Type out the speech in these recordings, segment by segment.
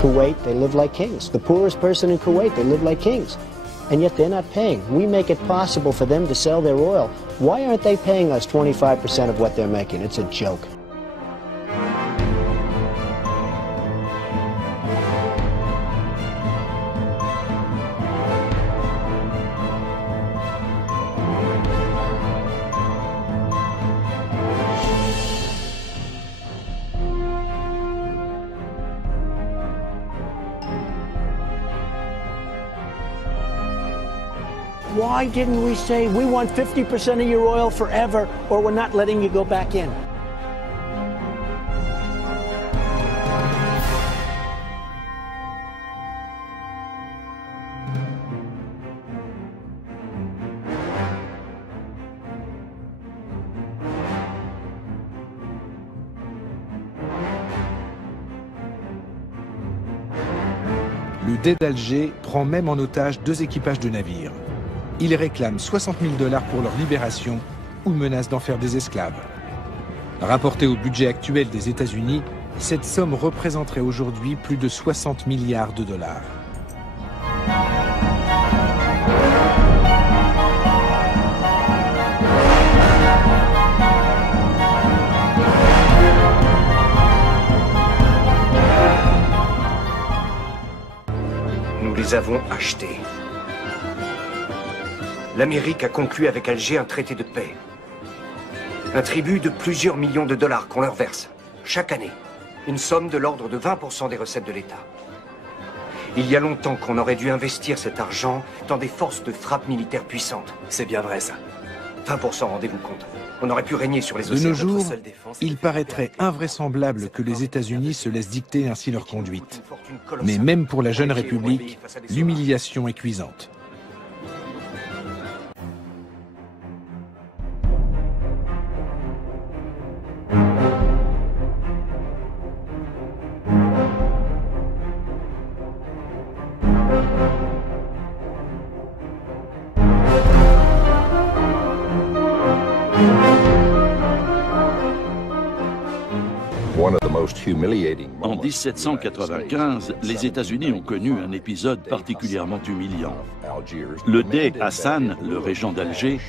Kuwait, they live like kings. The poorest person in Kuwait, they live like kings. And yet they're not paying. We make it possible for them to sell their oil. Why aren't they paying us 25% of what they're making? It's a joke. Why didn't we say, we want 50% of your oil forever, or we're not letting you go back in? Le Dey d'Alger prend même en otage 2 équipages de navires. Il réclame 60 000 $ pour leur libération ou menace d'en faire des esclaves. Rapporté au budget actuel des États-Unis, cette somme représenterait aujourd'hui plus de 60 milliards de dollars. Nous les avons achetés. L'Amérique a conclu avec Alger un traité de paix. Un tribut de plusieurs millions de dollars qu'on leur verse, chaque année. Une somme de l'ordre de 20% des recettes de l'État. Il y a longtemps qu'on aurait dû investir cet argent dans des forces de frappe militaires puissantes. C'est bien vrai, ça. 20%, rendez-vous compte. On aurait pu régner sur les océans. De nos jours, il paraîtrait invraisemblable que les États-Unis se laissent dicter ainsi leur conduite. Mais même pour la jeune République, l'humiliation est cuisante. En 1795, les États-Unis ont connu un épisode particulièrement humiliant. Le Dey Hassan, le régent d'Alger,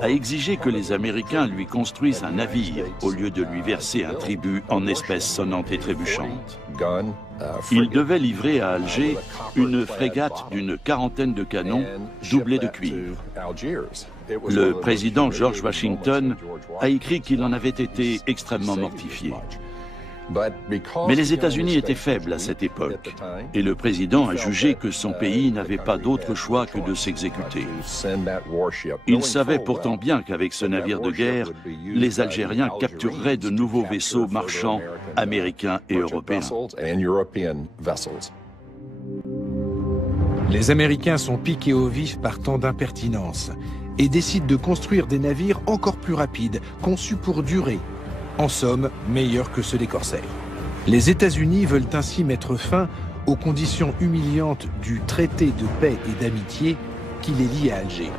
a exigé que les Américains lui construisent un navire au lieu de lui verser un tribut en espèces sonnantes et trébuchantes. Il devait livrer à Alger une frégate d'une 40aine de canons doublés de cuivre. Le président George Washington a écrit qu'il en avait été extrêmement mortifié. Mais les États-Unis étaient faibles à cette époque, et le président a jugé que son pays n'avait pas d'autre choix que de s'exécuter. Il savait pourtant bien qu'avec ce navire de guerre, les Algériens captureraient de nouveaux vaisseaux marchands américains et européens. Les Américains sont piqués au vif par tant d'impertinence et décident de construire des navires encore plus rapides, conçus pour durer. En somme, meilleurs que ceux des corsaires. Les États-Unis veulent ainsi mettre fin aux conditions humiliantes du traité de paix et d'amitié qui les lie à Alger.